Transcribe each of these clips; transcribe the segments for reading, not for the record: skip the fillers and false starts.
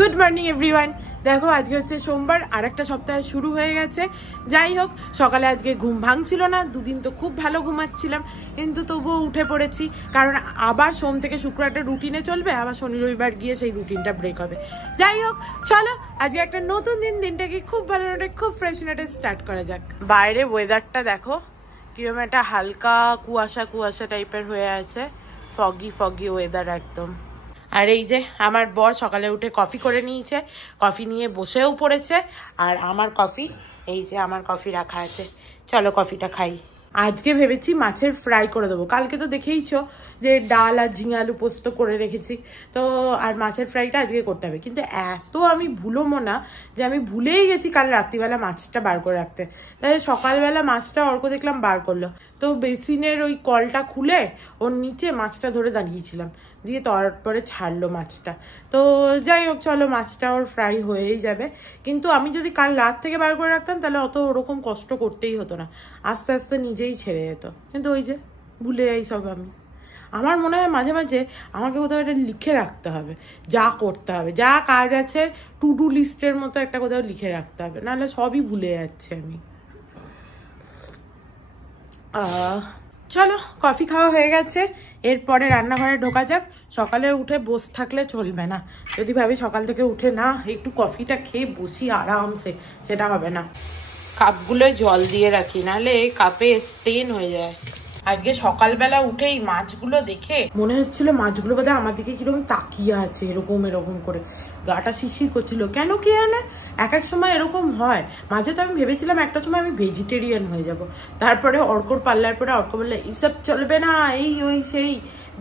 Good morning everyone. দেখো আজকে হচ্ছে সোমবার, আর একটা সপ্তাহ শুরু হয়ে গেছে। যাই হোক, সকালে আজকে ঘুম ভাঙছিল না, দুদিন তো খুব ভালো ঘুমাচ্ছিলাম, কিন্তু তবুও উঠে পড়েছি, কারণ আবার সোম থেকে শুক্র একটা রুটিনে চলবে, আবার শনি রবিবার গিয়ে সেই রুটিনটা ব্রেক হবে। যাই হোক, চলো আজকে একটা নতুন দিনটাকে খুব ভালো নোটে খুব ফ্রেশ নোটে স্টার্ট করা যাক। বাইরে ওয়েদারটা দেখো কিরকম একটা হালকা কুয়াশা টাইপের হয়ে আছে, ফগি ওয়েদার একদম। আর এই যে আমার বর সকালে উঠে কফি করে নিয়েছে, কফি নিয়ে বসেও পড়েছে, আর আমার কফি এই যে আমার কফি রাখা আছে, চলো কফিটা খাই। আজকে ভেবেছি মাছের ফ্রাই করে দেবো, কালকে তো দেখেইছো যে ডাল আর ঝিঙে আলু পোস্ত করে রেখেছি, তো আর মাছের ফ্রাইটা আজকে করতে হবে। কিন্তু এত আমি ভুলোমো না যে আমি ভুলেই গেছি কাল রাত্রিবেলা মাছটা বার করে রাখতে, তাই সকালবেলা মাছটা অর্ক দেখলাম বার করলো, তো বেসিনের ওই কলটা খুলে ওর নিচে মাছটা ধরে দাঁড়িয়েছিলাম, দিয়ে তারপরে ছাড়লো মাছটা। তো যাই হোক, চলো মাছটা ওর ফ্রাই হয়েই যাবে। কিন্তু আমি যদি কাল রাত থেকে বার করে রাখতাম তাহলে অত ওরকম কষ্ট করতেই হতো না, আস্তে আস্তে নিজেই ছেড়ে যেত। কিন্তু ওই যে ভুলে যাই সব আমি। আমার মনে হয় মাঝে মাঝে আমাকে কোথাও একটা লিখে রাখতে হবে, যা করতে হবে, যা কাজ আছে টু ডু লিস্টের মতো একটা কোথাও লিখে রাখতে হবে, নাহলে সবই ভুলে যাচ্ছি আমি। চলো কফি খাওয়া হয়ে গেছে, এরপরে রান্নাঘরে ঢোকা যাক। সকালে উঠে বসে থাকলে চলবে না, যদি ভাবি সকাল থেকে উঠে না একটু কফিটা খেয়ে বসি আরামসে, সেটা হবে না। কাপগুলোয় জল দিয়ে রাখি, নাহলে কাপে স্টেন হয়ে যায়। আজকে সকালবেলা উঠেই মাছগুলো দেখে মনে হচ্ছিল মাছগুলো বোধহয় আমার দিকে কিরকম তাকিয়ে আছে, এরকম করে গাটা শিরশির করছিল। কেন কে জানে, এক এক সময় এরকম হয়। মাঝে তো আমি ভেবেছিলাম একটা সময় আমি ভেজিটেরিয়ান হয়ে যাব, তারপরে অর্কর পাল্লার পরে অর্ক বললে এইসব চলবে না, এই ওই সেই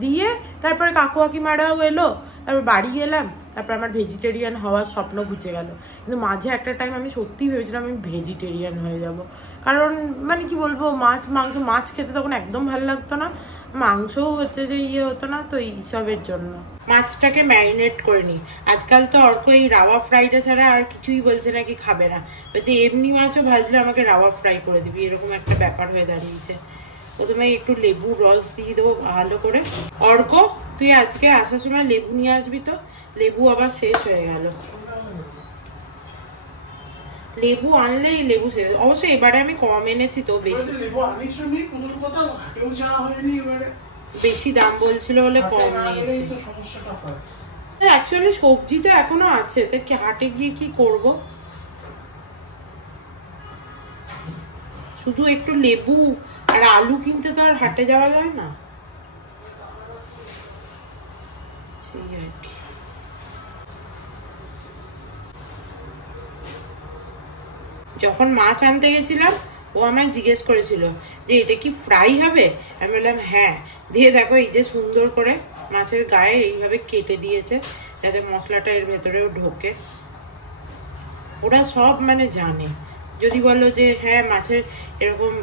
দিয়ে তারপরে কাকু কাকিমারাও এলো, তারপর বাড়ি গেলাম, তারপর আমার ভেজিটেরিয়ান হওয়ার স্বপ্ন ঘুচে গেল। কিন্তু মাঝে একটা টাইম আমি সত্যিই ভেবেছিলাম আমি ভেজিটেরিয়ান হয়ে যাব, কারণ মানে কি বলবো, মাছ খেতে তখন একদম ভালো লাগতো না, মাংসও হচ্ছে যে ইয়ে হতো না, তো এইসবের জন্য মাছটাকে ম্যারিনেট করে নিই। আজকাল তো অর্ক এই রাওয়া ফ্রাইটা ছাড়া আর কিছুই বলছে নাকি খাবে না, বলছে এমনি মাছও ভাজলে আমাকে রাওয়া ফ্রাই করে দিবি, এরকম একটা ব্যাপার হয়ে দাঁড়িয়েছে। প্রথমে একটু লেবুর রস দিয়ে দেবো ভালো করে। অর্ক, তুই আজকে আসার সময় লেবু নিয়ে আসবি তো, লেবু আবার শেষ হয়ে গেল। লেবু আনলেই লেবু শেষ, অবশ্যই এবারে আমি কম এনেছি তো, বেশি দাম বলছিল বলে কম নিয়েছি। অ্যাকচুয়ালি সবজি তো এখনো আছে, তো হাটে গিয়ে কি করব, শুধু একটু লেবু আর আলু কিনতে তো আর হাটে যাওয়া যায় না, সেই আর কি। যখন মাছ আনতে গেছিলাম ও আমায় জিজ্ঞেস করেছিল যে এটা কি ফ্রাই হবে, আমি বললাম হ্যাঁ। দিয়ে দেখো এই যে সুন্দর করে মাছের গায়ে এইভাবে কেটে দিয়েছে যাতে মশলাটা এর ভেতরেও ঢোকে। ওরা সব মানে জানে, যদি বলো যে হ্যাঁ মাছের এরকম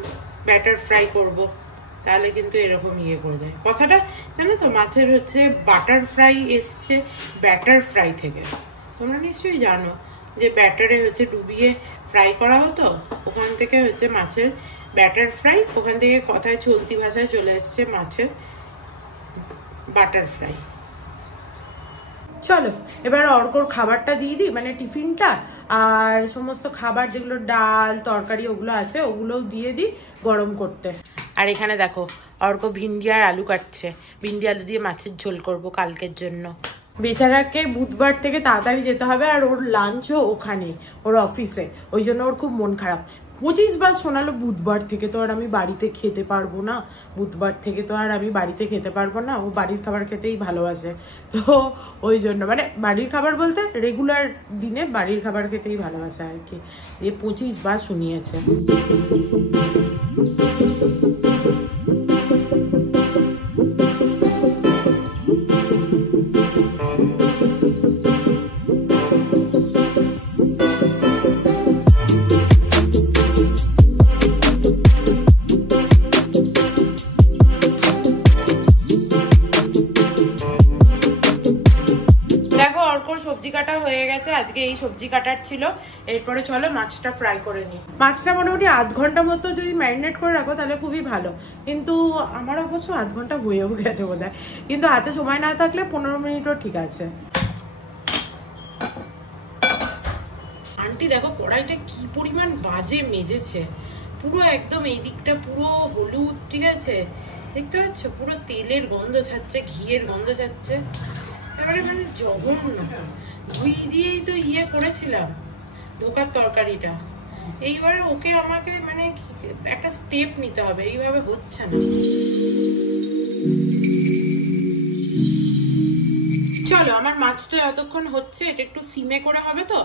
ব্যাটার ফ্রাই করব, তাহলে কিন্তু এরকম ইয়ে করে দেয়। কথাটা জানো তো, মাছের হচ্ছে বাটার ফ্রাই এসছে ব্যাটার ফ্রাই থেকে, তোমরা নিশ্চয়ই জানো যে ব্যাটারে হচ্ছে ডুবিয়ে ফ্রাই করা হতো, ওখান থেকে হচ্ছে মাছের ব্যাটার ফ্রাই, ওখান থেকে কথায় চলতি ভাষায় চলে এসছে মাছের বাটার ফ্রাই। চলো এবার অর্কর খাবারটা দিয়ে দিই, মানে টিফিনটা, আর সমস্ত খাবার যেগুলো ডাল তরকারি ওগুলো আছে ওগুলোও দিয়ে দিই গরম করতে। আর এখানে দেখো অর্ক ভিন্ডি আর আলু কাটছে, ভিন্ডি আলু দিয়ে মাছের ঝোল করব কালকের জন্য। বেচারাকে বুধবার থেকে তাড়াতাড়ি যেতে হবে, আর ওর লাঞ্চও ওখানে ওর অফিসে, ওই জন্য ওর খুব মন খারাপ। 25 বার শোনালো বুধবার থেকে তো আর আমি বাড়িতে খেতে পারবো না, বুধবার থেকে তো আর আমি বাড়িতে খেতে পারবো না, ও বাড়ির খাবার খেতেই ভালোবাসে, তো ওই জন্য মানে বাড়ির খাবার বলতে রেগুলার দিনে বাড়ির খাবার খেতেই ভালোবাসে আর কি, দিয়ে 25 বার শুনিয়েছে। সবজি কাটা হয়ে গেছে, আজকে এই সবজি কাটার ছিল। এরপরে চলো মাছটা ফ্রাই করে নিই। মাছটা মোটামুটি আধ ঘন্টা মতো যদি ম্যারিনেট করে রাখো তাহলে খুবই ভালো, কিন্তু আমার অবশ্য আধ ঘন্টা হয়েও গেছে বোধহয়, কিন্তু হাতে সময় না থাকলে 15 মিনিটও ঠিক আছে। আন্টি দেখো কড়াইটা কি পরিমাণ বাজে মেজেছে, পুরো একদম এই দিকটা পুরো হলুদ, ঠিক আছে, দেখতে পাচ্ছ পুরো তেলের গন্ধ ছাড়ছে, ঘিয়ের গন্ধ ছাড়ছে, এবারে মানে জঘন্য। ঘি দিয়েই তো করেছিলাম ধোকার তরকারিটা, এইবারে ওকে আমাকে মানে একটা স্টেপ নিতে হবে, এইভাবে হচ্ছে না। চলো আমার মাছটা যতক্ষণ হচ্ছে, এটা একটু সিমে করে হবে তো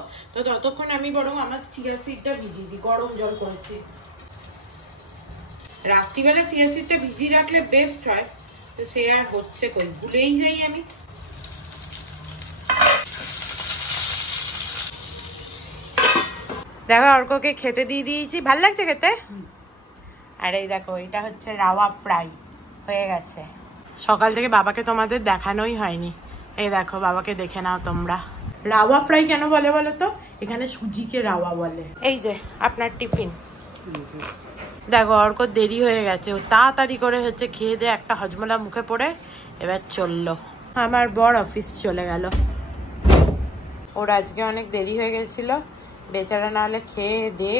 ততক্ষণ আমি বরং আমার চিয়া সিডটা ভিজিয়ে দিই, গরম জল করেছি। রাত্রিবেলা চিয়া সিডটা ভিজিয়ে রাখলে বেস্ট হয়, তো সে আর হচ্ছে কই, ভুলেই যাই আমি। দেখো অর্ককে খেতে দিয়ে দিয়েছি, ভাল লাগছে খেতে। আর এই দেখো এটা হচ্ছে রাওয়া ফ্রাই হয়ে গেছে। সকাল থেকে বাবাকে তোমাদের দেখানোই হয়নি, এই দেখো বাবাকে দেখে নাও তোমরা। রাওয়া ফ্রাই কেন বলে বলো তো? এখানে সুজিকে রাওয়া বলে। এই যে আপনার টিফিন। দেখো অর্ক দেরি হয়ে গেছে, ও তাড়াতাড়ি করে হচ্ছে খেয়ে দিয়ে একটা হজমলা মুখে পড়ে এবার চললো। আমার বর অফিস চলে গেল, ওর আজকে অনেক দেরি হয়ে গেছিল, বেচারা না হলে খেয়ে দিয়ে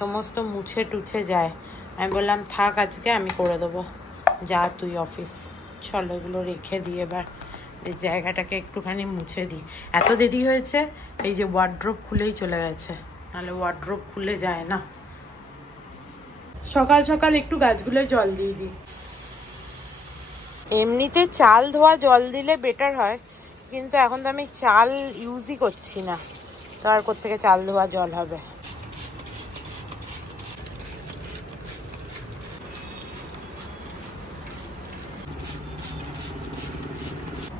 সমস্ত মুছে টুছে যায়। আমি বললাম থাক আজকে আমি করে দেবো, যা তুই অফিস। চলো এগুলো রেখে দিই, এবার জায়গাটাকে একটুখানি মুছে দিই। এত দেরি হয়েছে, এই যে ওয়ার্ড্রোব খুলেই চলে গেছে, নাহলে ওয়ার্ড্রোব খুলে যায় না। সকাল সকাল একটু গাছগুলো জল দিয়ে দিই। এমনিতে চাল ধোয়া জল দিলে বেটার হয়, কিন্তু এখন তো আমি চাল ইউজই করছি না, তো আর কোত্থেকে চাল ধোয়া জল হবে।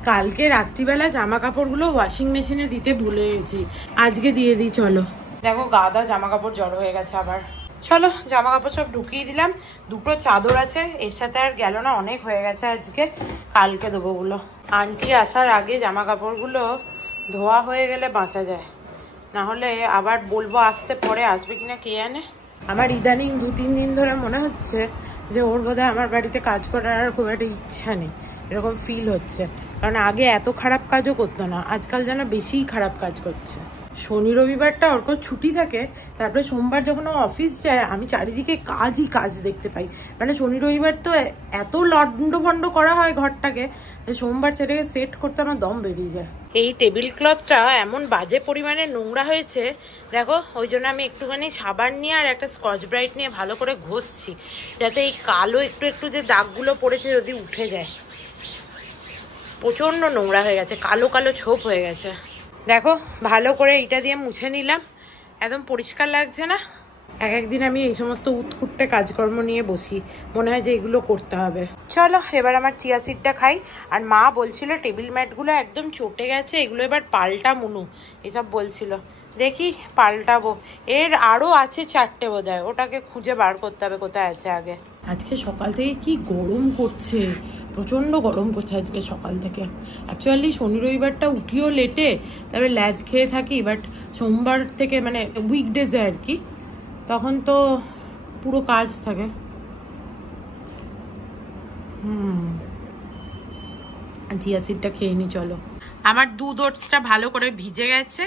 কালকে রাত্রিবেলা জামা কাপড়গুলো ওয়াশিং মেশিনে দিতে ভুলে গেছি, আজকে দিয়ে দিই। চলো দেখো গাদা জামা কাপড় জড়ো হয়ে গেছে আবার। চলো জামা কাপড় সব ঢুকিয়ে দিলাম, দুটো চাদর আছে, এর সাথে আর গেল না, অনেক হয়ে গেছে আজকে, কালকে দেবো গুলো। আন্টি আসার আগে জামা কাপড়গুলো ধোয়া হয়ে গেলে বাঁচা যায়, না হলে আবার বলবো আসতে, পরে আসবে কিনা কে জানে। আমার ইদানিং 2-3 দিন ধরে মনে হচ্ছে যে ওর বোধহয় আমার বাড়িতে কাজ করার আর খুব একটা ইচ্ছা নেই, এরকম ফিল হচ্ছে। কারণ আগে এত খারাপ কাজও করতো না, আজকাল যেন বেশিই খারাপ কাজ করছে। শনি রবিবারটা ওর ছুটি থাকে, তারপরে সোমবার যখন ও অফিস যায় আমি চারিদিকে কাজই কাজ দেখতে পাই। মানে শনি রবিবার তো এত লন্ডভন্ড করা হয় ঘরটাকে, সোমবার সেটাকে সেট করতে আমার দম বেরিয়ে যায়। এই টেবিল ক্লথটা এমন বাজে পরিমাণে নোংরা হয়েছে দেখো, ওই জন্য আমি একটুখানি সাবান নিয়ে আর একটা স্কচ ব্রাইট নিয়ে ভালো করে ঘষছি, যাতে এই কালো একটু একটু যে দাগগুলো পড়েছে যদি উঠে যায়। প্রচন্ড নোংরা হয়ে গেছে, কালো কালো ছোপ হয়ে গেছে। দেখো ভালো করে এইটা দিয়ে মুছে নিলাম, একদম পরিষ্কার লাগছে না। এক একদিন আমি এই সমস্ত উৎকুট্টে কাজকর্ম নিয়ে বসি, মনে হয় যে এগুলো করতে হবে। চলো এবার আমার চিয়া সিডটা খাই। আর মা বলছিল টেবিল ম্যাটগুলো একদম চটে গেছে, এগুলো এবার পাল্টা মুনু, এসব বলছিল। দেখি পাল্টাবো, এর আরও আছে 4টে বোধহয়, ওটাকে খুঁজে বার করতে হবে কোথায় আছে আগে। আজকে সকাল থেকে কি গরম করছে, প্রচণ্ড গরম করছে আজকে সকাল থেকে। অ্যাকচুয়ালি শনি রবিবারটা উঠিও লেটে, তারপরে ল্যাদ খেয়ে থাকি, বাট সোমবার থেকে মানে উইকডেজে আর কি, তখন তো পুরো কাজ থাকে। চিয়া সিডটা খেয়ে নি। চলো আমার দুধ ওটসটা ভালো করে ভিজে গেছে,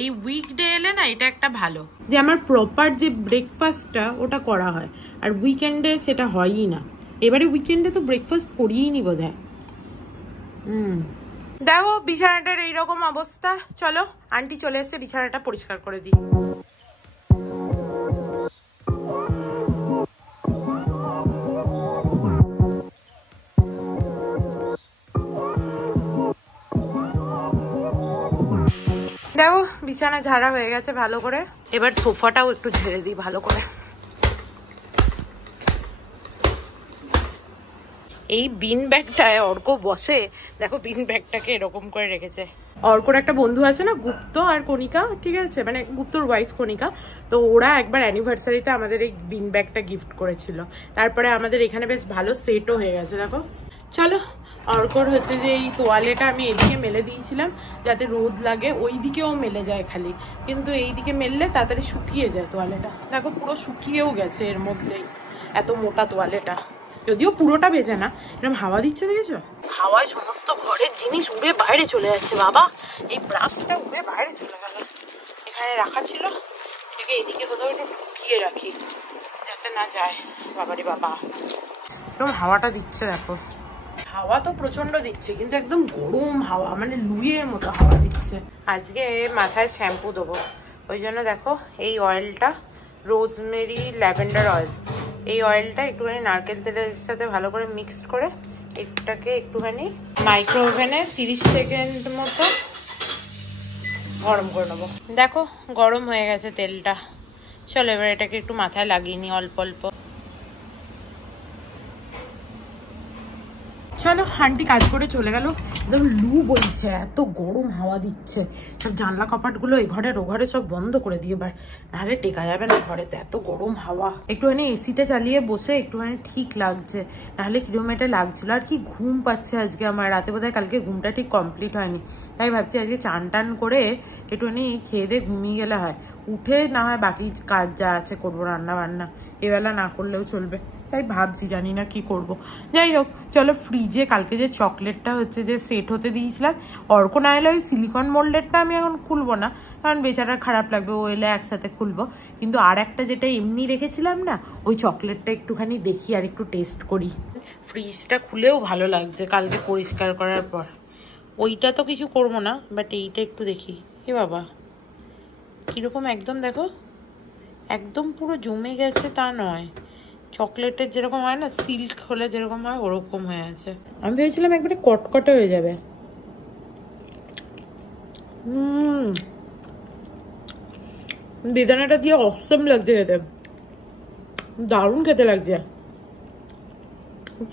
এই উইকডে এলে না এটা একটা ভালো যে আমার প্রপার যে ব্রেকফাস্টটা ওটা করা হয়, আর উইকেন্ডে সেটা হয়ই না। এবারে উইকেন্ডে তো ব্রেকফাস্ট করিই নি বোধ হয়। দেখো বিছানাটার এইরকম অবস্থা, চলো আন্টি চলে এসছে, বিছানাটা পরিষ্কার করে দিই। দেখো বিছানা ঝাড়া হয়ে গেছে ভালো করে, এবার সোফাটাও একটু ঝেড়ে দিই ভালো করে। এই বিন ব্যাগটায় অর্ক বসে, দেখো বিন ব্যাগটাকে এরকম করে রেখেছে। অর্কর একটা বন্ধু আছে না, গুপ্ত আর কণিকা, ঠিক আছে, মানে গুপ্তর ওয়াইফ কণিকা, তো ওরা একবার অ্যানিভার্সারিতে আমাদের এই বিন ব্যাগটা গিফট করেছিল, তারপরে আমাদের এখানে বেশ ভালো সেটও হয়ে গেছে। দেখো চলো অর্কর হচ্ছে যে এই তোয়ালেটা আমি এদিকে মেলে দিয়েছিলাম যাতে রোদ লাগে, ওই দিকেও মেলে যায় খালি, কিন্তু এই দিকে মেললে তাড়াতাড়ি শুকিয়ে যায় তোয়ালেটা। দেখো পুরো শুকিয়েও গেছে এর মধ্যেই, এত মোটা তোয়ালেটা, যদিও পুরোটা ভেজে না। এরকম হাওয়া দিচ্ছে দেখেছো, হাওয়ায় সমস্ত ঘরের জিনিস উড়ে বাইরে চলে যাচ্ছে। বাবা এই ব্রাশটা উড়ে বাইরে চলে গেল, এখানে রাখা ছিল। এটাকে এদিকে কোথাও একটু ঢুকিয়ে রাখি যাতে না যায়। বাবারে বাবা, একদম হাওয়াটা দিচ্ছে দেখো। হাওয়া তো প্রচন্ড দিচ্ছে, কিন্তু একদম গরম হাওয়া, মানে লুইয়ের মতো হাওয়া দিচ্ছে। আজকে মাথায় শ্যাম্পু দেবো, ওই জন্য দেখো এই অয়েলটা রোজমেরি ল্যাভেন্ডার অয়েল। এই অয়েলটা একটুখানি নারকেল তেলের সাথে ভালো করে মিক্সড করে এটাকে একটুখানি মাইক্রো ওভেনে 30 সেকেন্ড মতো গরম করে নেবো। দেখো গরম হয়ে গেছে তেলটা। চলো এবার এটাকে একটু মাথায় লাগিয়ে নিই অল্প অল্প। চলো, আন্টি কাজ করে চলে গেল। একদম লু বইছে, এত গরম হাওয়া দিচ্ছে। সব জানলা কপাটগুলো এই ঘরের ও ঘরে সব বন্ধ করে দিয়ে, এবার নাহলে টেকা যাবে না ঘরেতে, এত গরম হাওয়া। একটুখানি এসিটা চালিয়ে বসে একটুখানি ঠিক লাগছে, নাহলে কিরকম এটা লাগছিল। আর কি ঘুম পাচ্ছে আজকে আমার, রাতে বোধহয় কালকে ঘুমটা ঠিক কমপ্লিট হয়নি, তাই ভাবছি আজকে চান টান করে একটুখানি খেয়ে দিয়ে ঘুমিয়ে গেলে হয়। উঠে না হয় বাকি কাজ যা আছে করবো, রান্না বান্না এবেলা না করলেও চলবে, তাই ভাবছি, জানি না কি করব। যাই হোক চলো, ফ্রিজে কালকে যে চকলেটটা হচ্ছে যে সেট হতে দিয়েছিলাম, অর্ক না এলে ওই সিলিকন মোল্ডেডটা আমি এখন খুলবো না, কারণ বেচারা খারাপ লাগবে, ও এলে একসাথে খুলবো। কিন্তু আর একটা যেটা এমনি রেখেছিলাম না, ওই চকলেটটা একটুখানি দেখি আর একটু টেস্ট করি। ফ্রিজটা খুলেও ভালো লাগছে কালকে পরিষ্কার করার পর। ওইটা তো কিছু করবো না, বাট এইটা একটু দেখি। এ বাবা কীরকম একদম দেখো, একদম পুরো জমে গেছে তা নয়, চকলেটের যেরকম হয় না, সিল্ক হলে যেরকম হয় ওরকম হয়ে আছে। আমি ভেবেছিলাম একবারে কটকটে হয়ে যাবে। বেদানাটা দিয়ে অসম লাগছে খেতে, দারুণ খেতে লাগছে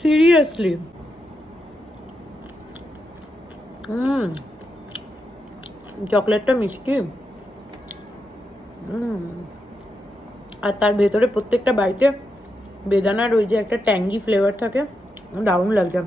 সিরিয়াসলি। চকলেটটা মিষ্টি, আর তার ভেতরে প্রত্যেকটা বাইটে বেদানার ওই যে একটা ট্যাঙ্গি ফ্লেভার থাকে, দারুণ লাগছে।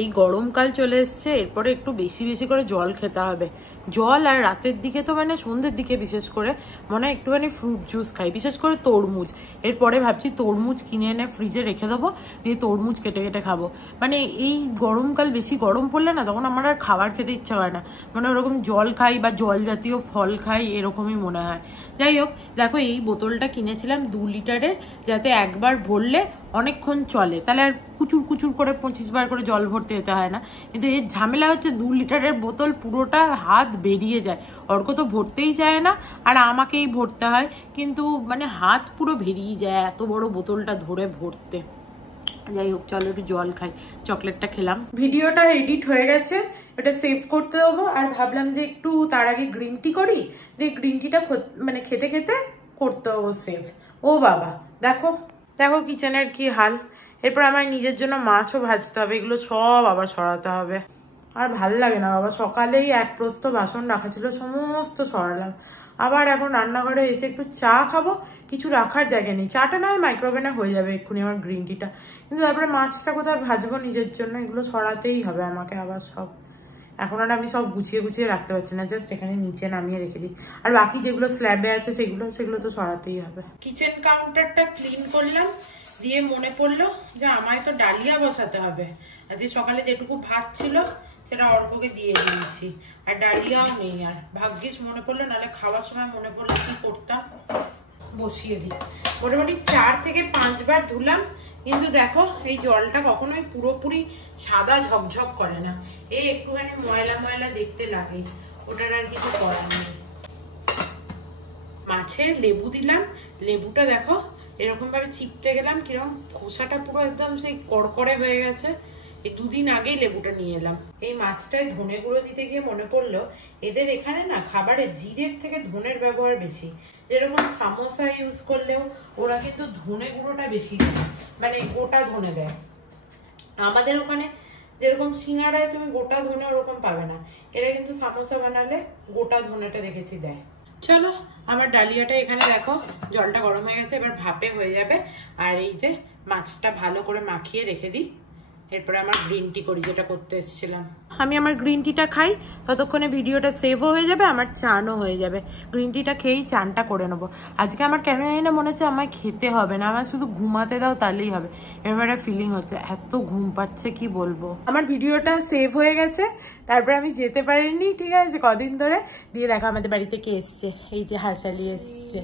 এই গরমকাল চলে এসছে, এরপরে একটু বেশি বেশি করে জল খেতে হবে। জল, আর রাতের দিকে তো মানে সন্ধ্যের দিকে বিশেষ করে মনে হয় একটুখানি ফ্রুট জুস খাই, বিশেষ করে তরমুজ। এরপরে ভাবছি তরমুজ কিনে এনে ফ্রিজে রেখে দেবো, দিয়ে তরমুজ কেটে কেটে খাবো। মানে এই গরমকাল বেশি গরম পড়লে না, তখন আমার আর খাবার খেতে ইচ্ছা হয় না, মানে ওরকম জল খাই বা জল জাতীয় ফল খাই এরকমই মনে হয়। যাই হোক দেখো, এই বোতলটা কিনেছিলাম 2 লিটারের, যাতে একবার ভরলে অনেকক্ষণ চলে, তাহলে আর কুচুর কুচুর করে 25 বার করে জল ভরতে যেতে হয় না। কিন্তু এর ঝামেলা হচ্ছে 2 লিটারের বোতল পুরোটা হাত বেরিয়ে যায়, অর্ক তো ভরতেই চায় না আর আমাকেই ভরতে হয়, কিন্তু মানে হাত পুরো বেরিয়ে যায় এত বড় বোতলটা ধরে ভরতে। যাই হোক চলো একটু জল খাই, চকলেটটা খেলাম। ভিডিওটা এডিট হয়ে গেছে, এটা সেভ করতে দেবো। আর ভাবলাম যে একটু তার আগে গ্রিন টি করি, দিয়ে গ্রিন টিটা মানে খেতে খেতে করতে হবো সেভ। ও বাবা দেখো দেখো কিচেনের কি হাল। এরপর আমার নিজের জন্য মাছও ভাজতে হবে, এগুলো সব আবার সরাতে হবে। আর ভাল লাগে না বাবা, সকালেই এক প্রস্ত বাসন রাখা ছিল, সমস্ত সরালাম। আবার এখন রান্নাঘরে এসে একটু চা খাবো, কিছু রাখার জায়গা নেই। চাটা না হয় মাইক্রোওভেনে হয়ে যাবে এক্ষুনি আমার গ্রিন টিটা, কিন্তু তারপরে মাছটা কোথায় ভাজবো নিজের জন্য, এগুলো সরাতেই হবে আমাকে আবার সব। এখন আর আমি সব গুছিয়ে গুছিয়ে রাখতে পারছি না, জাস্ট এখানে নিচে নামিয়ে রেখে দিই। আর বাকি যেগুলো স্ল্যাবে আছে সেগুলো তো সরাতেই হবে। কিচেন কাউন্টারটা ক্লিন করলাম, দিয়ে মনে পড়লো যে আমায় তো ডালিয়া বসাতে হবে। আজকে সকালে যেটুকু ভাত ছিল সেটা অর্ককে দিয়ে দিয়েছি, আর ডালিয়াও নেই। আর ভাগ্যিস মনে পড়লো, নাহলে খাওয়ার সময় মনে পড়লো কি করতাম, বসিয়ে দিই। মোটামুটি 4 থেকে 5 বার ধুলাম, কিন্তু দেখো এই জলটা কখনোই পুরোপুরি সাদা ঝকঝক করে না, এই একটুখানি ময়লা ময়লা দেখতে লাগে, ওটার আর কিছু করার নেই। মাছে লেবু দিলাম, লেবুটা দেখো এরকম ভাবে চিপটে গেলাম, কিরকম খোসাটা পুরো একদম সেই কড়কড়ে হয়ে গেছে। এই 2 দিন আগেই লেবুটা নিয়ে এলাম। এই মাছটায় ধনে গুঁড়ো দিতে গিয়ে মনে পড়লো, এদের এখানে না খাবারে জিরের থেকে ধনের ব্যবহার বেশি। যেরকম সামোসা ইউজ করলেও ওরা কিন্তু ধনে গুঁড়োটা বেশি দেয়, মানে গোটা ধনে দেয়। আমাদের ওখানে যেরকম সিঙ্গাড়ায় তুমি গোটা ধনে ওরকম পাবে না, এরা কিন্তু সামোসা বানালে গোটা ধনেটা দেখেছি দেয়। চলো আমার ডালিয়াটা এখানে দেখো জলটা গরম হয়ে গেছে, এবার ভাপে হয়ে যাবে। আর এই যে মাছটা ভালো করে মাখিয়ে রেখে দিই, এরপরে আমার গ্রিন টি করি, যেটা করতে এসেছিলাম। আমি আমার গ্রিন টিটা খাই, ততক্ষণে ভিডিওটা সেভও হয়ে যাবে, আমার চানও হয়ে যাবে। গ্রিন টিটা খেয়েই চানটা করে নেবো। আজকে আমার কেন জানি না মনে হচ্ছে আমায় খেতে হবে না, আমার শুধু ঘুমাতে দাও তাহলেই হবে, এরকম একটা ফিলিং হচ্ছে, এত ঘুম পাচ্ছে কি বলবো। আমার ভিডিওটা সেভ হয়ে গেছে, তারপরে আমি যেতে পারিনি, ঠিক আছে কদিন ধরে। দিয়ে দেখো আমাদের বাড়িতে কে এসছে, এই যে হাসালি এসছে।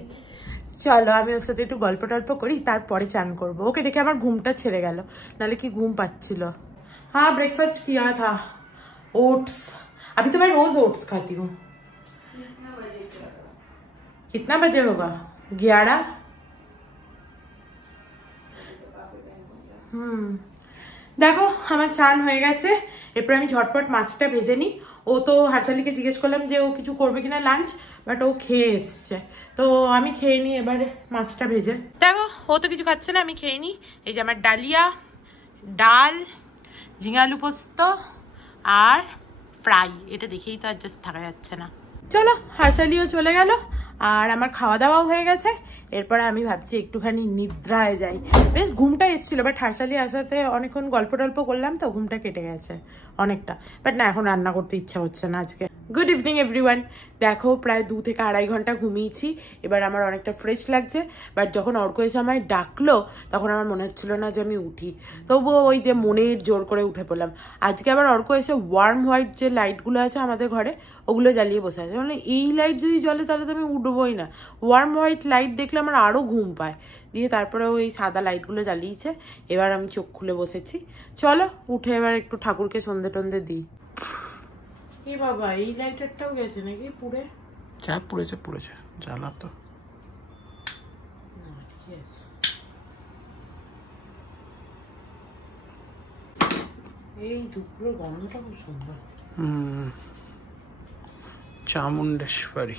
চলো আমি ওর সাথে একটু গল্প টল্প করি, তারপরে চান করবো। ওকে দেখে আমার ঘুমটা ছেড়ে গেল, নাহলে কি ঘুম পাচ্ছিল। हाँ ब्रेकफास्ट किया था, ओट्स। अभी तो मैं रोज ओट्स खाती हूँ। कितना बजे होगा? 11। দেখো আমার চান হয়ে গেছে। এরপর আমি ঝটপট মাছটা ভেজে নিই। ও তো হারশালিকে জিজ্ঞেস করলাম যে ও কিছু করবে কিনা লাঞ্চ, বাট ও খেয়ে এসছে, তো আমি খেয়ে নিই এবারে মাছটা ভেজে। দেখো ও তো কিছু খাচ্ছে না, আমি খেয়ে নিই। এই যে আমার ডালিয়া, ডাল, ঝিঙে আলু পোস্ত আর ফ্রাই, এটা দেখেই তো আর জাস্ট থাকা যাচ্ছে না। চলো হারশালিও চলে গেল আর আমার খাওয়া দাওয়াও হয়ে গেছে। এরপরে আমি ভাবছি একটুখানি নিদ্রায় যাই। বেশ ঘুমটা এসেছিল, বাট হারশালি আসাতে অনেকক্ষণ গল্প টল্প করলাম তো ঘুমটা কেটে গেছে অনেকটা। বাট না, এখন রান্না করতে ইচ্ছা হচ্ছে না আজকে। Good evening everyone. দেখো প্রায় 2 থেকে 2.5 ঘন্টা ঘুমিয়েছি, এবার আমার অনেকটা ফ্রেশ লাগছে। বাট যখন অর্ক এসে আমায় ডাকলো তখন আমার মনে হচ্ছিল না যে আমি উঠি, তবুও ওই যে মনের জোর করে উঠে পড়লাম। আজকে আবার অর্ক এসে ওয়ার্ম হোয়াইট যে লাইটগুলো আছে আমাদের ঘরে ওগুলো জ্বালিয়ে বসে আছে। মানে এই লাইট যদি জ্বলে তাহলে তো আমি উঠবোই না। ওয়ার্ম হোয়াইট লাইট দেখলে আমার আরো ঘুম পায়। দিয়ে তারপরে ওই সাদা লাইটগুলো জ্বালিয়েছে। এবার আমি চোখ খুলে বসেছি। চলো উঠে এবার একটু ঠাকুরকে সন্ধে টন্ধে দিই। এ বাবা, এই লাইটারটাও গেছে নাকি পুড়ে? যা পুড়েছে পুড়েছে, জ্বালা তো। এই ধূপগুলোর গন্ধটা খুব সুন্দর। চামুণ্ডেশ্বরী।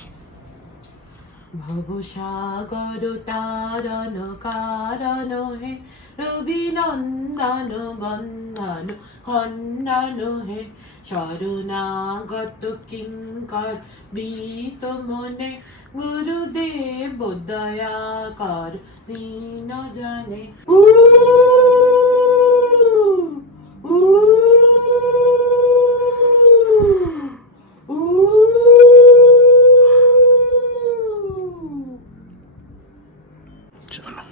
ভবসাগর তারণ কারণ হে, রবি নন্দন বন্দন খণ্ডন হে, শরণাগত কিঙ্কর বীত মনে, গুরুদেব দয়া কর দীন জানে। চলো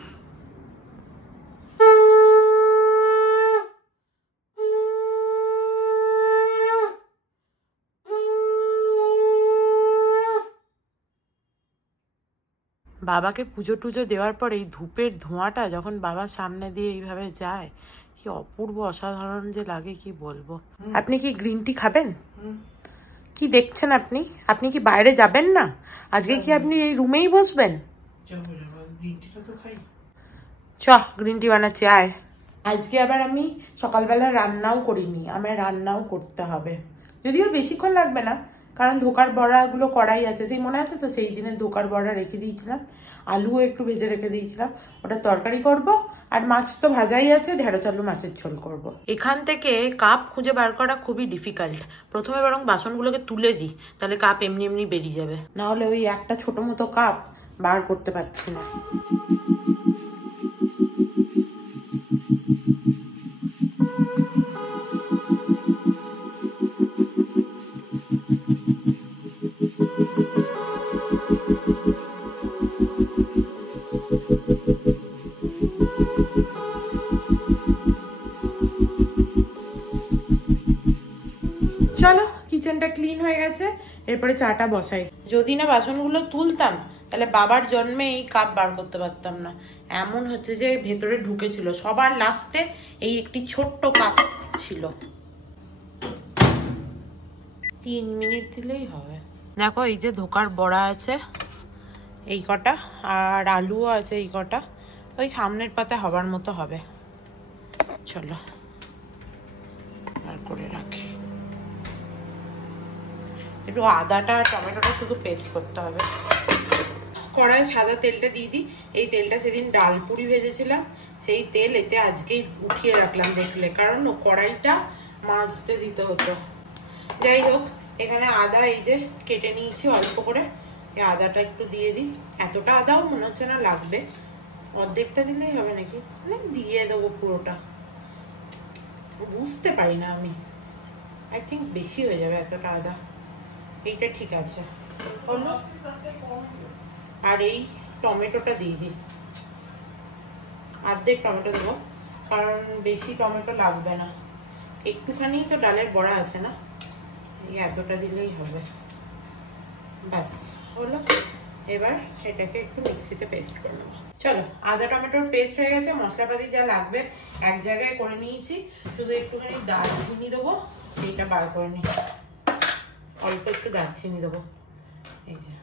বাবাকে পুজো টুজো দেওয়ার পর এই ধূপের ধোঁয়াটা যখন বাবার সামনে দিয়ে এইভাবে যায়, কি অপূর্ব অসাধারণ যে লাগে কি বলবো। আপনি কি গ্রিন টি খাবেন? কি দেখছেন আপনি? আপনি কি বাইরে যাবেন না আজকে? কি আপনি এই রুমেই বসবেন? চ গ্রিন টি বানাচ্ছি, আয়। আজকে আবার আমি সকালবেলা রান্নাও করিনি, আমায় রান্নাও করতে হবে। যদিও বেশিক্ষণ লাগবে না, কারণ ধোকার বড়াগুলো করাই আছে। সেই মনে আছে তো, সেই দিনে ধোকার বড়া রেখে দিয়েছিলাম, আলুও একটু ভেজে রেখে দিয়েছিলাম, ওটা তরকারি করব। আর মাছ তো ভাজাই আছে, ঢেঁড়স আলু মাছের ঝোল করব। এখান থেকে কাপ খুঁজে বার করা খুবই ডিফিকাল্ট। প্রথমে বরং বাসনগুলোকে তুলে দিই, তাহলে কাপ এমনি এমনি বেরিয়ে যাবে, না হলে ওই একটা ছোট মতো কাপ বার করতে পারছি না। চলো কিচেনটা ক্লিন হয়ে গেছে, এরপরে চাটা বসাই। যদি না বাসনগুলো তুলতাম তাহলে বাবার জন্মে এই কাপ বার করতে পারতাম না। এমন হচ্ছে যে ভেতরে ঢুকেছিল, সবার লাস্টে এই একটি ছোট্ট কাপ ছিল। 3 মিনিট দিলেই হবে। দেখো এই যে ধোকার বড়া আছে এই কটা, আর আলুও আছে এই কটা, ওই সামনের পাতে হবার মতো হবে। চলো আর করে রাখি। একটু আদাটা আর টমেটোটা শুধু পেস্ট করতে হবে। কড়াইয়ে সাদা তেলটা দিয়ে দিই। এই তেলটা সেদিন ডাল পুরি ভেজেছিলাম, সেই তেল এতে আজকেই উঠিয়ে রাখলাম দেখলে, কারণ কড়াইটা মাজতে দিতে হতো। যাই হোক, এখানে আদা এই যে কেটে নিয়েছি অল্প করে, এই আদাটা একটু দিয়ে দিই। এতটা আদাও মনে হচ্ছে না লাগবে, অর্ধেকটা দিলেই হবে নাকি, দিয়ে দেবো পুরোটা, বুঝতে পারি না আমি। আই থিঙ্ক বেশি হয়ে যাবে এতটা আদা, এইটা ঠিক আছে হলো। আর এই টমেটোটা দিয়ে দিই, অর্ধেক টমেটো দেবো, কারণ বেশি টমেটো লাগবে না, একটুখানি তো ডালের বড়া আছে না, এই এতটা দিলেই হবে, ব্যাস হলো। এবার এটাকে একটু মিক্সিতে পেস্ট করে নেবো। চলো, আদা টমেটোর পেস্ট হয়ে গেছে, মশলাপাতি যা লাগবে এক জায়গায় করে নিয়েছি, শুধু একটুখানি দারচিনি দেবো, সেইটা বার করে নিই, অল্প একটু দারচিনি দেবো। এই যে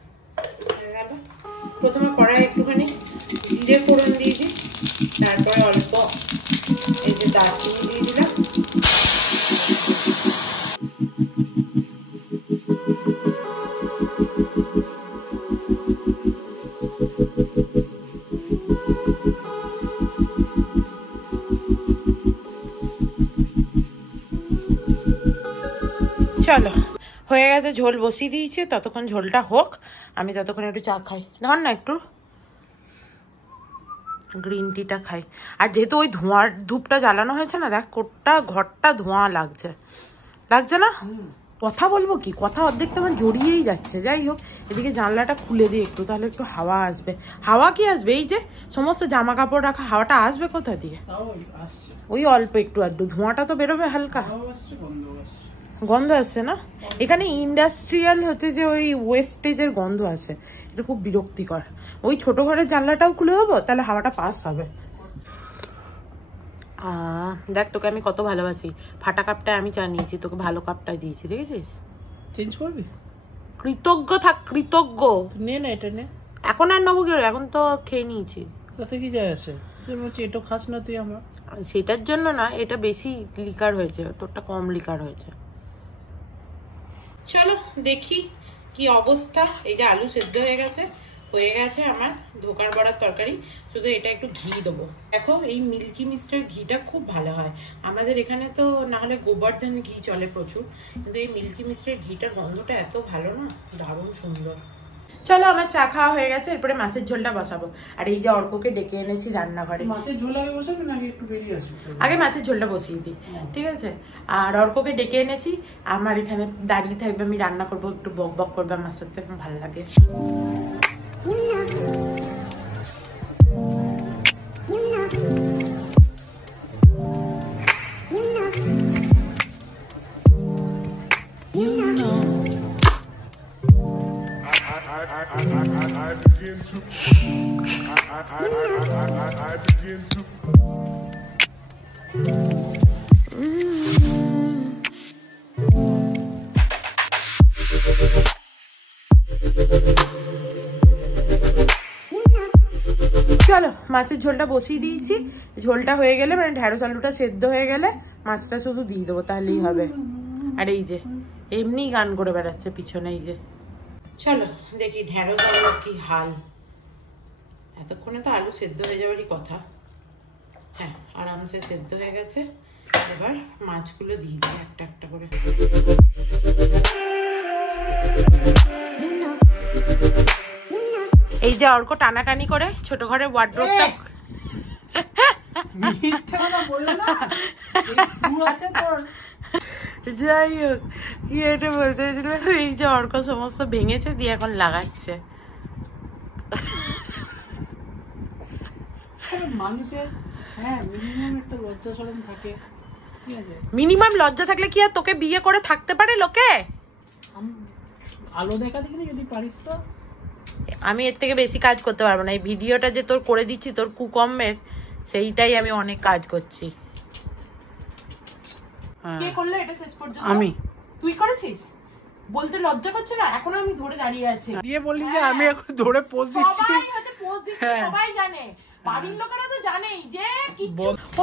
হয়ে গেল। প্রথমে কড়াই একটুখানি জিরে ফোড়ন দিয়েছি, তারপরে অল্প এই যে দারচিনি দিয়ে দিলাম, চলো হয়ে গেছে, ঝোল বসিয়ে দিয়েছি, ততক্ষণ ঝোলটা হোক, আমি ততক্ষণ একটু চা খাই। ধর না একটু গ্রিন টিটা খাই। আর যেহেতু ওই ধোঁয়ার ধূপটা জ্বালানো হয়েছে না, দেখ কোটটা ঘরটা ধোঁয়া লাগছে, লাগছে না? কথা বলবো কি, কথা অর্ধেক তো আমার জড়িয়েই যাচ্ছে। যাই হোক, এদিকে জানলাটা খুলে দিই একটু, তাহলে একটু হাওয়া আসবে। হাওয়া কি আসবে? এই যে সমস্ত জামা কাপড় রাখা, হাওয়াটা আসবে কোথা দিয়ে? ওই অল্প একটু আধটু, ধোঁয়াটা তো বেরোবে হালকা, গন্ধ আসছে না? এখানে ইন্ডাস্ট্রিয়াল হচ্ছে যে ওই ওয়েস্টেজের গন্ধ আসে, এটা খুব বিরক্তিকর। ওই ছোট ঘরের জানলাটাও খুলে দেবো, তাহলে হাওয়াটা পাস হবে। দেখ তোকে আমি কত ভালোবাসি, ফাটা কাপটায় আমি চা নিয়েছি, তোকে ভালো কাপটায় দিয়েছি, দেখেছিস? চেঞ্জ করবি? কৃতজ্ঞ থাক, কৃতজ্ঞ। নে না, এটা নে। এখন আর নেবো কি, এখন তো খেয়ে নিয়েছি। তাতে কি যায় আসে? এটা খাস না তুই? আমার সেটার জন্য না, এটা বেশি লিকার হয়েছে, তোরটা কম লিকার হয়েছে। চলো দেখি কি অবস্থা। এই যে আলু সেদ্ধ হয়ে গেছে আমার ধোকার বড়ার তরকারি, শুধু এটা একটু ঘি দেবো। দেখো এই মিল্কি মিস্টের ঘিটা খুব ভালো হয়, আমাদের এখানে তো না হলে গোবর্ধন ঘি চলে প্রচুর, কিন্তু এই মিল্কি মিস্টের ঘিটার গন্ধটা এত ভালো না, দারুণ সুন্দর। চলো আমার চা খাওয়া হয়ে গেছে, এরপরে মাছের ঝোলটা বসাবো। আর এই যে অর্ককে ডেকে এনেছি রান্নাঘরে। মাছের ঝোল আগে বসাবি নাকি একটু বেরিয়ে আসবি? আগে মাছের ঝোলটা বসিয়ে দিই, ঠিক আছে? আর অর্ককে ডেকে এনেছি, আমার এখানে দাঁড়িয়ে থাকবে, আমি রান্না করবো, একটু বক বক করবে আমার সাথে, ভালো লাগে। চলো মাছের ঝোলটা বসিয়ে দিয়েছি, ঝোলটা হয়ে গেলে মানে ঢেঁড়স আলুটা সেদ্ধ হয়ে গেলে মাছটা শুধু দিয়ে দেবো, তাহলেই হবে। আর এই যে এমনি গান করে বেড়াচ্ছে পিছনে, এই যে। চলো দেখি ঢেঁড়স আলুর কি হাল, এতক্ষণে তো আলু সেদ্ধ হয়ে যাবারই কথা। হ্যাঁ, আরামসে সেদ্ধ হয়ে গেছে। এবার মাছগুলো দিয়ে দিই একটা একটা করে। এই যে অর্ক টানাটানি করে ছোট ঘরের ওয়ার্ড্রোবটা, যাই হোক কি এটা বলতে চাইছিল, এই যে অর্ক সমস্ত ভেঙেছে দিয়ে এখন লাগাচ্ছে। মানুষের মিনিমাম একটা লজ্জা শরম থাকে, ঠিক আছে? মিনিমাম লজ্জা থাকলে কি আর তোকে বিয়ে করে থাকতে পারে লোকে? আলো দেখা দেখি যদি পারিস তো। আমি এর থেকে বেশি কাজ করতে পারবো না, এই ভিডিওটা যে তোর করে দিচ্ছি তোর কুকর্মের, সেইটাই আমি অনেক কাজ করছি। কে করলো এটা শেষ পর্যন্ত? আমি। তুই করেছিস? বলতে লজ্জা করছে না? এখনো আমি ধরে দাঁড়িয়ে আছি। দিয়ে বললি যে আমি এখন ধরে পোজ দিচ্ছি। সবাই হচ্ছে পোজ দিচ্ছে, সবাই জানে, বাড়ির লোকেরা তো জানেই যে কি।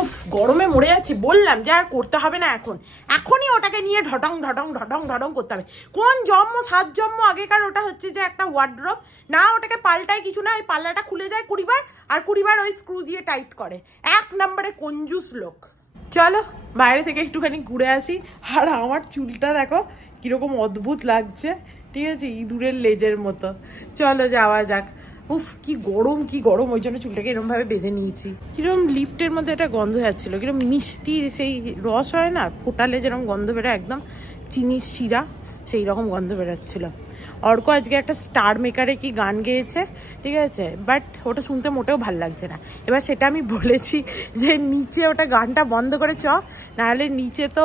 উফ গরমে মরে যাচ্ছে, বললাম যে আর করতে হবে না এখন, এখনই ওটাকে নিয়ে ঢটং ঢটং ঢটং ঢটং করতে হবে। কোন জন্ম 7 জন্ম আগেকার ওটা হচ্ছে যে একটা ওয়ার্ড্রোব, না ওটাকে পাল্টায় কিছু না, ওই পাল্লাটা খুলে যায় 20 বার, আর 20 বার ওই স্ক্রু দিয়ে টাইট করে। 1 নম্বরে কঞ্জুস লোক। চলো বাইরে থেকে একটুখানি ঘুরে আসি। আর আমার চুলটা দেখো কিরকম অদ্ভুত লাগছে, ঠিক আছে, ইঁদুরের লেজের মতো। চলো যাওয়া যাক। উফ কি গরম, কি গরম, ওই জন্য চুলটাকে এরকম ভাবে বেঁধে নিয়েছি। কিরকম লিফটের মধ্যে একটা গন্ধ যাচ্ছিল, কিরকম মিষ্টির সেই রস হয় না, ফোটালে যেরকম গন্ধ বেরোয়, একদম চিনির শিরা সেই রকম গন্ধ বেরোচ্ছিল। অর্ক আজকে একটা স্টার মেকারে কি গান গেয়েছে, ঠিক আছে, বাট ওটা শুনতে মোটেও ভাল লাগছে না। এবার সেটা আমি বলেছি যে নিচে ওটা গানটা বন্ধ করে চ, নাহলে নিচে তো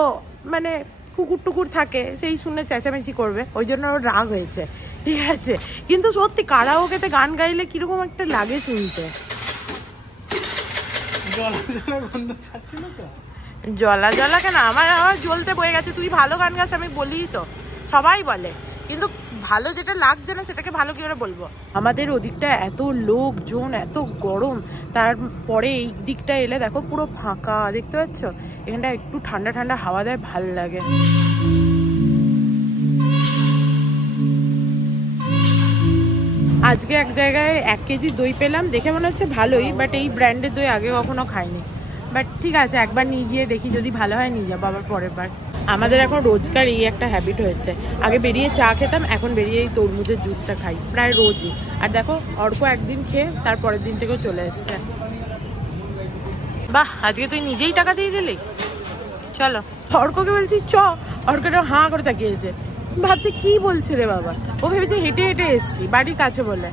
মানে কুকুর টুকুর থাকে, সেই শুনে চেঁচামেচি করবে, ওই জন্য ওর রাগ হয়েছে। ঠিক আছে, কিন্তু সত্যি কারাওকেতে গান গাইলে কিরকম একটা লাগে শুনতে। জলা জলা কেন, আমার জ্বলতে বয়ে গেছে। তুই ভালো গান গাস আমি বলি তো, সবাই বলে, কিন্তু ভালো যেটা লাগছে না সেটাকে ভালো কি করে বলবো। আমাদের ওদিকটা এত লোকজন, এত গরম, তারপরে এই দিকটা এলে দেখো পুরো ফাঁকা, দেখতে পাচ্ছ? এখানটা একটু ঠান্ডা ঠান্ডা হাওয়া দেয়, ভাল লাগে। আজকে এক জায়গায় 1 কেজি দই পেলাম, দেখে মনে হচ্ছে ভালোই, বাট এই ব্র্যান্ডের দই আগে কখনো খাইনি। বাট ঠিক আছে, একবার নিয়ে গিয়ে দেখি, যদি ভালো হয় নিয়ে যাবো আবার পরের বার। আমাদের এখন রোজকার এই একটা হ্যাবিট হয়েছে, আগে বেরিয়ে চা খেতাম, এখন বেরিয়ে এই তরমুজের জুসটা খাই প্রায় রোজই। আর দেখো অর্ক একদিন খেয়ে তার পরের দিন থেকেও চলে এসছে। বাহ, আজকে তুই নিজেই টাকা দিয়ে দিলি। চলো, অর্ককে বলছি চ, অর্কটা হাঁ করে তাকিয়েছে, ভাবছে কি বলছে রে বাবা। ও ভেবেছে হেঁটে হেঁটে এসছি বাড়ির কাছে বলে,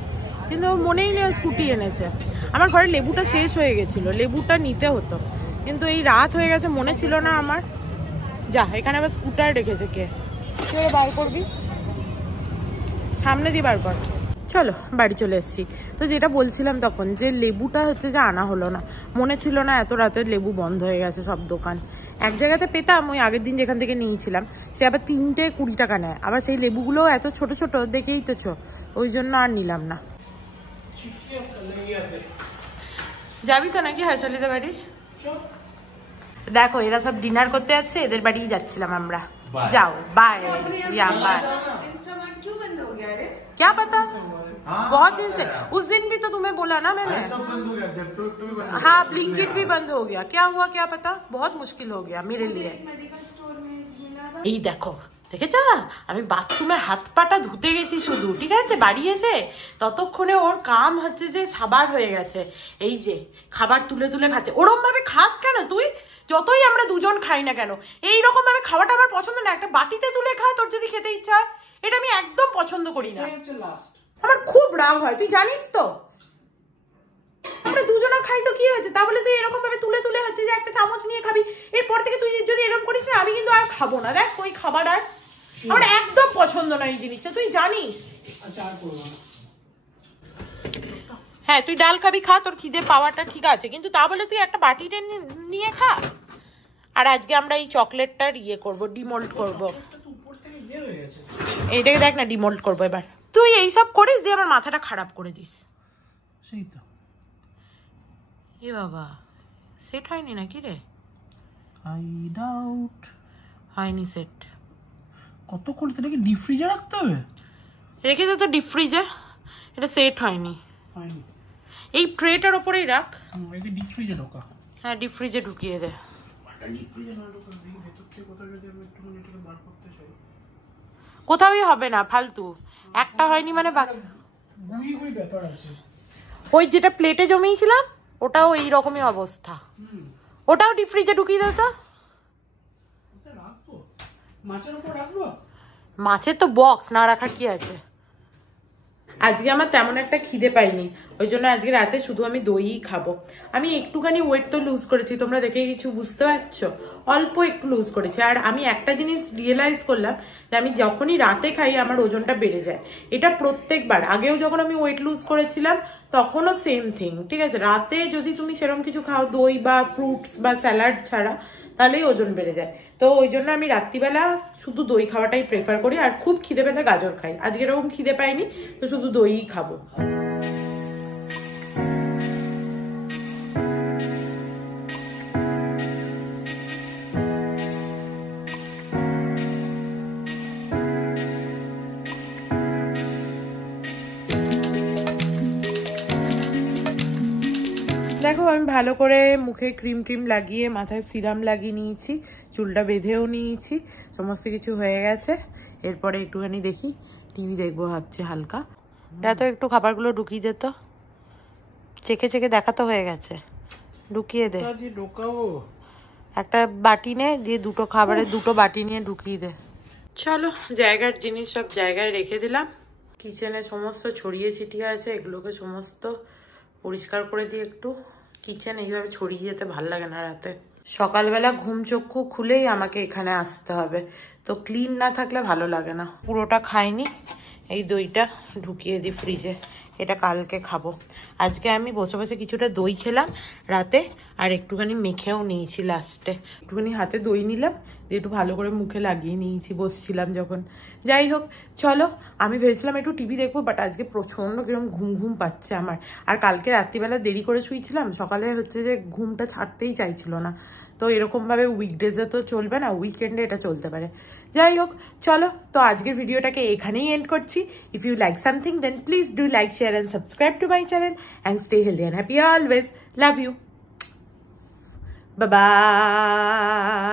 কিন্তু ও মনেই নেই স্কুটি এনেছে। আমার ঘরে লেবুটা শেষ হয়ে গেছিল, লেবুটা নিতে হতো, কিন্তু এই রাত হয়ে গেছে, মনে ছিল না আমার। যা, এখানে আবার স্কুটার রেখেছে কে, তুই বার করবি, সামনে দিয়ে বার কর। চলো, বাড়ি চলে এসেছি। তো যেটা বলছিলাম তখন, যে লেবুটা হচ্ছে যে আনা হলো না, মনে ছিল না এত রাতে লেবু বন্ধ হয়ে গেছে সব দোকান। এক জায়গাতে পেতাম, ওই আগের দিন যেখান থেকে নিয়েছিলাম, সে আবার 3টে 20 টাকা নেয়। আবার সেই লেবুগুলো এত ছোট ছোট, দেখেই তো ওই জন্য আর নিলাম না। যাবি তো নাকি হাইশালিদের বাড়ি? দেখো এরা সব ডিনার করতে যাচ্ছে, এদের বাড়িই যাচ্ছিলাম আমরা। जाओ बाय या बाय। क्या पता, बहुत दिन से, उस दिन भी तो तुम्हें बोला ना मैंने। सब बंद हो गया, हाँ ब्लिंकिट भी बंद हो गया, क्या हुआ क्या पता, बहुत मुश्किल हो गया मेरे लिए। এই দেখো দেখেছ, আমি বাথরুমে হাত পাটা ধুতে গেছি শুধু, ঠিক আছে, বাড়ি এসে ততক্ষণে ওর কাম হচ্ছে যে সাবার হয়ে গেছে। এই যে খাবার তুলে তুলে খাচ্ছে। ওরম ভাবে খাস কেন তুই? যতই আমরা দুজন খাই না কেন, এইরকম ভাবে খাওয়াটা আমার পছন্দ না। একটা বাটিতে তুলে খা তোর যদি খেতে ইচ্ছা হয়, এটা আমি একদম পছন্দ করি না। আমার খুব রাগ হয়, তুই জানিস তো। আমরা দুজনা খাই তো কি হয়েছে, তা বলে তুই এরকম ভাবে তুলে তুলে হচ্ছে যে একটা চামচ নিয়ে খাবি। এরপর থেকে তুই যদি এরকম করিস না, আমি কিন্তু আর খাবো না। দেখ ওই খাবার আর আমার একদম পছন্দ না এই জিনিসটা, তুই জানিস। হ্যাঁ তুই ডাল খাবি, খা, তোর খিদে পাওয়াটা ঠিক আছে, কিন্তু তা বলে তুই একটা বাটিতে নিয়ে খা। আর আজকে আমরা এই চকলেটটার ইয়ে করবো, ডিমোল্ড করবো। এইটাকে দেখ না, ডিমোল্ড করবো এবার। তুই এইসব করিস দিয়ে আমার মাথাটা খারাপ করে দিস। সেই তো। এ বাবা, সেট হয়নি নাকি রে? আই ডাউট হয়নি সেট। কত করতে নাকি ডিপ ফ্রিজে রাখতে হবে? রেখে দে তো ডিপ ফ্রিজে, এটা সেট হয়নি। এই ট্রেটার ওপরেই রাখ। এটা ডিপ ফ্রিজে ঢোকা। হ্যাঁ ডিপ ফ্রিজে ঢুকিয়ে দে। কোথাওই হবে না, ফালতু। একটা হয়নি মানে ওই যেটা প্লেটে জমিয়েছিলাম ওটাও এইরকমই অবস্থা, ওটাও ডিপ ফ্রিজে ঢুকিয়ে দে তো। মাছের তো বক্স না রাখার কি আছে। আজকে আমার তেমন একটা খিদে পাইনি, ওই জন্য আজকে রাতে শুধু আমি দইই খাবো। আমি একটুখানি ওয়েট তো লুজ করেছি, তোমরা দেখে কিছু বুঝতে পারছো, অল্প একটু লুজ করেছি। আর আমি একটা জিনিস রিয়েলাইজ করলাম যে আমি যখনই রাতে খাই আমার ওজনটা বেড়ে যায়। এটা প্রত্যেকবার, আগেও যখন আমি ওয়েট লুজ করেছিলাম তখনও সেম থিং, ঠিক আছে। রাতে যদি তুমি সেরকম কিছু খাও, দই বা ফ্রুটস বা স্যালাড ছাড়া, তাহলেই ওজন বেড়ে যায়। তো ওই জন্য আমি রাত্রিবেলা শুধু দই খাওয়াটাই প্রেফার করি। আর খুব খিদে পেলে গাজর খাই, আজকে এরকম খিদে পাইনি তো শুধু দইই খাবো। দেখো আমি ভালো করে মুখে ক্রিম ট্রিম লাগিয়ে, মাথায় সিরাম লাগিয়ে নিয়েছি, চুলটা বেঁধেও নিয়েছি, সমস্ত কিছু হয়ে গেছে। এরপরে একটুখানি দেখি টিভি দেখবো ভাবছি হালকা। দেখো একটু খাবারগুলো ঢুকিয়ে দে তো, চেকে চেকে দেখা তো হয়ে গেছে, ঢুকিয়ে দে। একটা বাটি নে, দিয়ে দুটো খাবারের দুটো বাটি নিয়ে ঢুকিয়ে দে। চলো, জায়গার জিনিস সব জায়গায় রেখে দিলাম। কিচেনে সমস্ত ছড়িয়ে ছিটিয়ে আছে, এগুলোকে সমস্ত পরিষ্কার করে দিয়ে একটু। কিচেন এইভাবে ছড়িয়ে যেতে ভাল লাগে না রাতে। সকালবেলা ঘুম চক্ষু খুলেই আমাকে এখানে আসতে হবে, তো ক্লিন না থাকলে ভালো লাগে না। পুরোটা খাইনি, এই দইটা ঢুকিয়ে দিই ফ্রিজে, এটা কালকে খাবো। আজকে আমি বসে বসে কিছুটা দই খেলাম রাতে, আর একটুখানি মেখেও নিয়েছি লাস্টে। একটুখানি হাতে দই নিলাম, দিয়ে একটু ভালো করে মুখে লাগিয়ে নিয়েছি বসছিলাম যখন। যাই হোক চলো, আমি ভেবেছিলাম একটু টিভি দেখবো, বাট আজকে প্রচণ্ড কিরকম ঘুম ঘুম পাচ্ছে আমার। আর কালকে রাত্রিবেলা দেরি করে শুয়েছিলাম, সকালে হচ্ছে যে ঘুমটা ছাড়তেই চাইছিল না। তো এরকমভাবে উইকডেজে তো চলবে না, উইকেন্ডে এটা চলতে পারে। যাই হোক চলো, তো আজকের ভিডিওটাকে এখানেই এন্ড করছি। If you like something then please do like, share and subscribe to my channel and stay healthy and happy always. Love you, bye by.